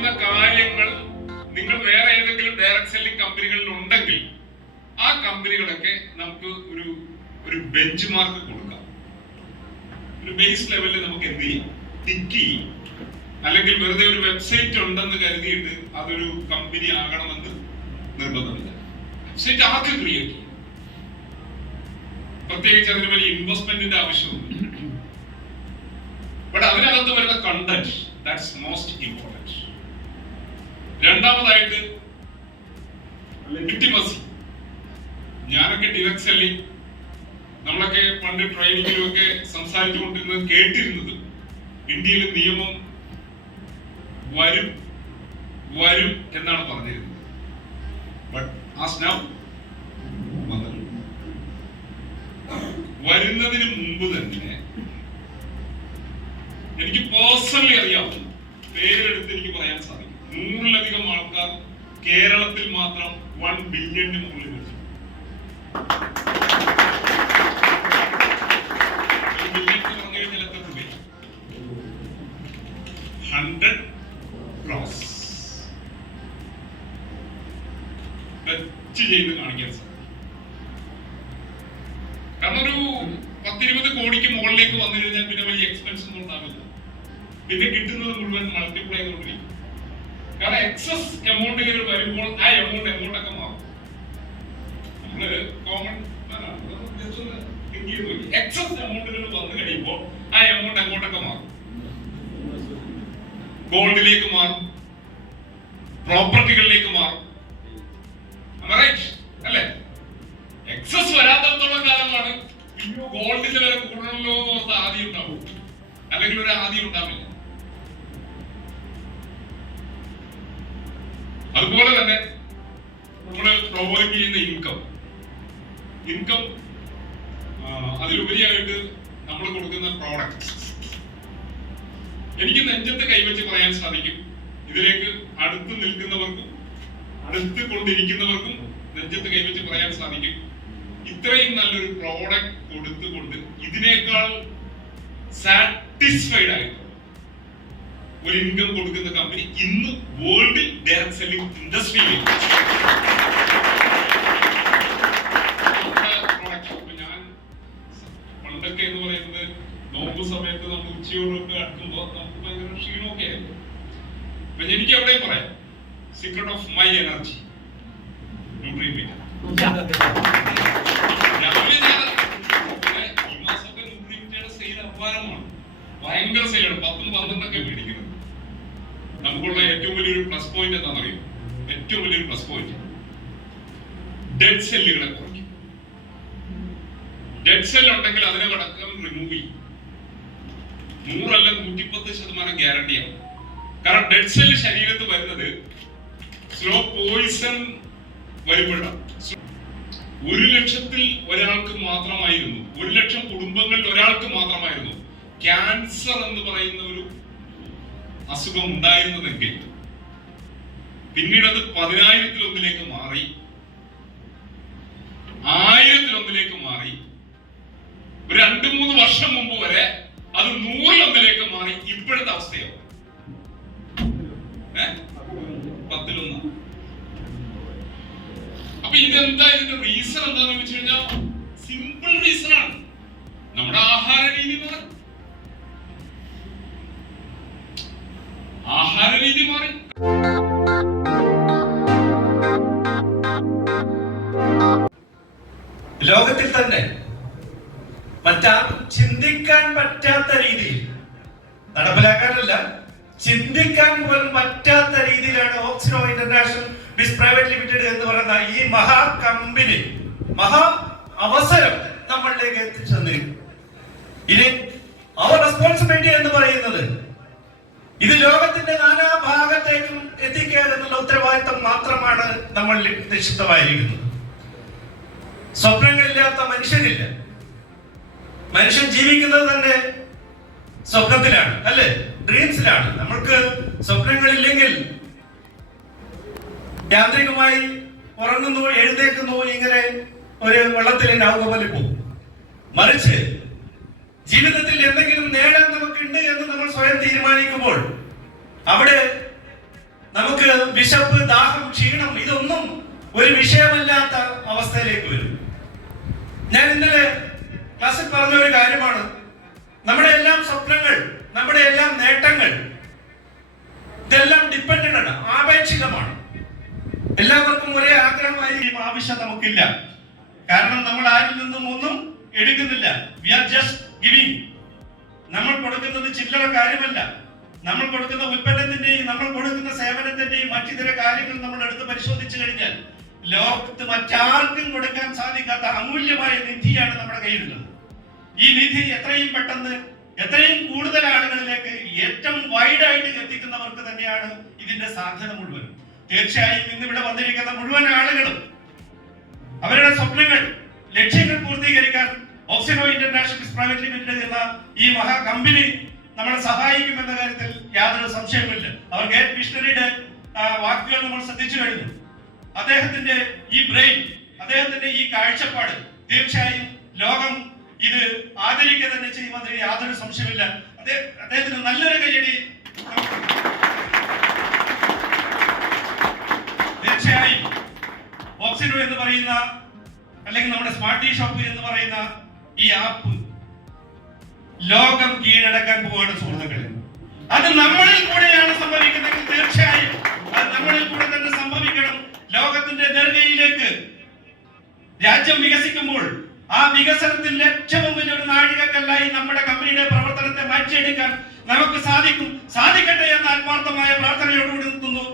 പറയുന്ന കാര്യങ്ങൾ നിങ്ങൾ വേറെ ഏതെങ്കിലും ഡയറക്ട് സെല്ലിംഗ് കമ്പനികളിൽ ഉണ്ടെങ്കിൽ ആ കമ്പനികളൊക്കെ നമുക്ക് ഒരു ബെഞ്ച് മാർക്ക് കൊടുക്കാം. ഒരു ബേസ് ലെവലിൽ നമുക്ക് എന്ത് ചെയ്യാം, ടിക്ക് ചെയ്യാം. അല്ലെങ്കിൽ വെറുതെ ഒരു വെബ്സൈറ്റ് ഉണ്ടെന്ന് കരുതിയിട്ട് അതൊരു കമ്പനി ആകണമെന്ന് നിർബന്ധമില്ല. വെബ്സൈറ്റ് ആദ്യം ക്രിയേറ്റ് ചെയ്യും. പ്രത്യേകിച്ച് അതിന് വലിയ ഇൻവെസ്റ്റ്മെന്റിന്റെ ആവശ്യമുണ്ട്. ബട്ട് അതിനകത്ത് വരുന്ന കണ്ടന്റ്, ദാറ്റ്സ് മോസ്റ്റ് ഇമ്പോർട്ടന്റ്. രണ്ടാമതായിട്ട് ലെജിറ്റിമസി. ഞാനൊക്കെ ഡയറക്ട് സെല്ലിംഗ്, നമ്മളൊക്കെ പണ്ട് ട്രെയിനിങ്ങിലും ഒക്കെ സംസാരിച്ചുകൊണ്ടിരുന്നത് കേട്ടിരുന്നത് ഇന്ത്യയിൽ നിയമം വരും വരും എന്നാണ് പറഞ്ഞിരുന്നത്. ബട്ട് ആസ് നൗ വരുന്നതിന് മുമ്പ് തന്നെ എനിക്ക് പേഴ്സണലി അറിയാവുന്ന പേരെടുത്ത് എനിക്ക് പറയാൻ സാധിക്കും, 100-ലധികം ആൾക്കാർ കേരളത്തിൽ മാത്രം 1 ബില്യണിന് മുകളിൽ വെച്ചു. 1 ബില്യൺ എന്ന് പറഞ്ഞു കഴിഞ്ഞാൽ എത്ര രൂപ? 100 crores ടച്ച് ചെയ്ത് കാണിക്കാൻ സാധിക്കും. കാരണം ഒരു 10-20 കോടിക്ക് മുകളിലേക്ക് വന്നു കഴിഞ്ഞാൽ പിന്നെ വലിയ എക്സ്പെൻസ് ഒന്നും ഉണ്ടാവില്ല. പിന്നെ കിട്ടുന്നത് മുഴുവൻ മൾട്ടിപ്ലൈ ചെയ്തുകൊണ്ടിരിക്കും. കാരണം എക്സസ് എമൗണ്ടുകൾ വരുമ്പോൾ ആ എമൗണ്ടൊക്കെ മാറും. നമ്മള് കോമൺ എക്സസ് എമൗണ്ടുകൾ വന്നു കഴിയുമ്പോൾ ആ എമൗണ്ട് അങ്ങോട്ടൊക്കെ മാറും. ഗോൾഡിലേക്ക് മാറും, പ്രോപ്പർട്ടികളിലേക്ക് മാറും. അല്ലേ? എക്സസ് വരാത്തടത്തോളം കാലമാണ് ഗോൾഡിന്റെ വില കൂടണല്ലോ എന്ന് ആദ്യം ഉണ്ടാവും, അല്ലെങ്കിൽ ഒരു ആദ്യം ഉണ്ടാവില്ല. അതുപോലെ തന്നെ നമ്മള് പ്രൊവൈഡ് ചെയ്യുന്ന ഇൻകം അതിലുപരിയായിട്ട് നമ്മൾ കൊടുക്കുന്ന പ്രോഡക്റ്റ്, എനിക്ക് നെഞ്ചത്ത് കൈവച്ച് പറയാൻ സാധിക്കും, ഇതിലേക്ക് അടുത്ത് നിൽക്കുന്നവർക്കും അടുത്ത് കൊണ്ടിരിക്കുന്നവർക്കും നെഞ്ചത്ത് കൈവച്ച് പറയാൻ സാധിക്കും, ഇത്രയും നല്ലൊരു പ്രോഡക്റ്റ് കൊടുത്തുകൊണ്ട് ഇതിനേക്കാൾ സാറ്റിസ്ഫൈഡ് ആയിട്ടുള്ള ഒരു ഇൻകം കൊടുക്കുന്ന കമ്പനി ഇന്ന് വേൾഡിൽ ഡയറക്ട് സെല്ലിംഗ് ഇൻഡസ്ട്രിയിൽ. ഞാൻ പണ്ടൊക്കെ എന്ന് പറയുന്നത് നോമ്പ് സമയത്ത് നമ്മൾ ഉച്ചയോടൊക്കെ അടുക്കുമ്പോൾ നമുക്ക് ഭയങ്കര ക്ഷീണമൊക്കെ ആയിരുന്നു. അപ്പൊ എനിക്ക് എവിടെയും പറയാം, സീക്രട്ട് ഓഫ് മൈ എനർജി ന്യൂട്രിമീറ്റ്. ഈ മാസമൊക്കെ ന്യൂട്രിമീറ്റയുടെ സെയിൽ അപാരമാണ്, ഭയങ്കര സെയിലാണ്. 10-12 മേടിക്കുന്നത്. നമുക്കുള്ള ഏറ്റവും വലിയൊരു പ്ലസ് പോയിന്റ് എന്താണെന്നറിയും? ഏറ്റവും വലിയൊരു പ്ലസ് പോയിന്റ് ഡെഡ് സെല്ലുകളെ കുറയ്ക്കും. ഡെഡ് സെൽ ഉണ്ടെങ്കിൽ അതിനെ അടക്കം റിമൂവ് ചെയ്യും. 100 അല്ല 110% ഗ്യാരണ്ടിയാണ്. കാരണം ഡെഡ് സെല്ല് ശരീരത്ത് വരുന്നത് സ്ലോ പോയിസൺ വരുമ്പോഴാണ്. 1 ലക്ഷത്തിൽ ഒരാൾക്ക് മാത്രമായിരുന്നു, 1 ലക്ഷം കുടുംബങ്ങളിൽ ഒരാൾക്ക് മാത്രമായിരുന്നു ക്യാൻസർ എന്ന് പറയുന്ന ഒരു അസുഖം ഉണ്ടായിരുന്നതെങ്കിൽ പിന്നീട് അത് 10,000-1 മാറി, 1000-1 മാറി. ഒരു 2-3 വർഷം മുമ്പ് വരെ അത് 100-1 മാറി. ഇപ്പോഴത്തെ അവസ്ഥയോ 10-1. അപ്പൊ ഇതെന്താ? ഇതിന്റെ റീസൺ എന്താന്ന് വെച്ച് കഴിഞ്ഞാൽ സിമ്പിൾ റീസൺ ആണ്. നമ്മുടെ ആഹാര രീതി മാറി. ലോകത്തിൽ തന്നെ മറ്റാർക്കും ചിന്തിക്കാൻ പറ്റാത്ത രീതിയിൽ, നടപ്പിലാക്കാനല്ല, ചിന്തിക്കാൻ പോലും പറ്റാത്ത രീതിയിലാണ് ഓക്സിനോ ഇന്റർനാഷണൽ ബിസ് പ്രൈവറ്റ് ലിമിറ്റഡ് എന്ന് പറയുന്ന ഈ മഹാ കമ്പനി, മഹാ അവസരം നമ്മളിലേക്ക് എത്തിച്ചു തന്നിരിക്കും. ഇനി അവർ റെസ്പോൺസിബിലിറ്റി എന്ന് പറയുന്നത് ഇത് ലോകത്തിന്റെ നാനാഭാഗത്തേക്കും എത്തിക്കുക എന്നുള്ള ഉത്തരവാദിത്തം മാത്രമാണ് നമ്മൾ നിക്ഷിപ്തമായിരിക്കുന്നത്. സ്വപ്നങ്ങളില്ലാത്ത മനുഷ്യനില്ല. മനുഷ്യൻ ജീവിക്കുന്നത് തന്നെ സ്വപ്നത്തിലാണ്, അല്ലെ? ഡ്രീംസിലാണ്. നമ്മൾക്ക് സ്വപ്നങ്ങളില്ലെങ്കിൽ യാന്ത്രികമായി ഉറങ്ങുന്നു, എഴുന്നേക്കുന്നു, ഇങ്ങനെ ഒരു വെള്ളത്തിൽ നൗക പോലെ പോകും. മറിച്ച് ജീവിതത്തിൽ എന്തെങ്കിലും നേടാൻ നമുക്കുണ്ട് എന്ന് നമ്മൾ സ്വയം തീരുമാനിക്കുമ്പോൾ അവിടെ നമുക്ക് വിശപ്പ്, ദാഹം, ക്ഷീണം ഇതൊന്നും ഒരു വിഷയമല്ലാത്ത അവസ്ഥയിലേക്ക് വരും. ഞാൻ ഇന്നലെ ക്ലാസ്സിൽ പറഞ്ഞ ഒരു കാര്യമാണ്, നമ്മുടെ എല്ലാം സ്വപ്നങ്ങൾ, നമ്മുടെ എല്ലാം നേട്ടങ്ങൾ ഇതെല്ലാം ഡിപ്പെൻഡന്റ് ആണ്, ആപേക്ഷികമാണ്. എല്ലാവർക്കും ഒരേ ആഗ്രഹമായിരിക്കും ആവശ്യം നമുക്കില്ല. കാരണം നമ്മൾ ആരിൽ നിന്നും ഒന്നും എടുക്കുന്നില്ല. We are just giving. നമ്മൾ കൊടുക്കുന്നത് ചില്ലറ കാര്യമല്ല. നമ്മൾ കൊടുക്കുന്ന ഉൽപ്പന്നത്തിന്റെയും നമ്മൾ കൊടുക്കുന്ന സേവനത്തിന്റെയും മറ്റിതര കാര്യങ്ങൾ നമ്മൾ എടുത്ത് പരിശോധിച്ചു കഴിഞ്ഞാൽ ലോകത്ത് മറ്റാർക്കും കൊടുക്കാൻ സാധിക്കാത്ത അമൂല്യമായ നിധിയാണ് നമ്മുടെ കയ്യിലുള്ളത്. ഈ നിധി എത്രയും പെട്ടെന്ന് എത്രയും കൂടുതൽ ആളുകളിലേക്ക് ഏറ്റവും വൈഡായിട്ട് എത്തിക്കുന്നവർക്ക് തന്നെയാണ് ഇതിന്റെ സാധ്യത മുഴുവൻ. തീർച്ചയായും ഇന്നിവിടെ വന്നിരിക്കുന്ന മുഴുവൻ ആളുകളും അവരുടെ സ്വപ്നങ്ങൾ, ലക്ഷ്യങ്ങൾ പൂർത്തീകരിക്കാൻ ഓക്സിനോ ഇന്റർനാഷണൽ പ്രൈവറ്റ് ലിമിറ്റഡ് എന്ന ഈ മഹാ കമ്പനി നമ്മളെ സഹായിക്കുമെന്ന കാര്യത്തിൽ യാതൊരു സംശയവുമില്ല. അവർ ഗേറ്റ് മിഷണറിയുടെ വാക്കുകൾ നമ്മൾ ശ്രദ്ധിച്ചു കഴിഞ്ഞു. അദ്ദേഹത്തിന്റെ ഈ ബ്രെയിൻ, അദ്ദേഹത്തിന്റെ ഈ കാഴ്ചപ്പാട് തീർച്ചയായും ലോകം ഇത് ആദരിക്കുക തന്നെ ചെയ്യുമെന്നതിൽ യാതൊരു സംശയമില്ല. അദ്ദേഹത്തിന് നല്ലൊരു കയ്യടി. തീർച്ചയായും ഓക്സിനോ എന്ന് പറയുന്ന അല്ലെങ്കിൽ നമ്മുടെ സ്മാർട്ട് ടീ ഷോപ്പ് എന്ന് പറയുന്ന ഈ ആപ്പ് ലോകം കീഴടക്കാൻ പോവുകയാണ് സുഹൃത്തുക്കളെ. അത് നമ്മളിൽ കൂടെയാണ് സംഭവിക്കുന്നതെങ്കിൽ തീർച്ചയായും അത് നമ്മളിൽ കൂടെ തന്നെ സംഭവിക്കണം. ലോകത്തിന്റെ നെറുകയിലേക്ക് രാജ്യം വികസിക്കുമ്പോൾ ആ വികസനത്തിന്റെ ഏറ്റവും വലിയൊരു നാഴികക്കല്ലായി നമ്മുടെ കമ്പനിയുടെ പ്രവർത്തനത്തെ മാറ്റിയെടുക്കാൻ നമുക്ക് സാധിക്കട്ടെ എന്ന ആത്മാർത്ഥമായ പ്രാർത്ഥനയോടുകൂടി നിർത്തുന്നു.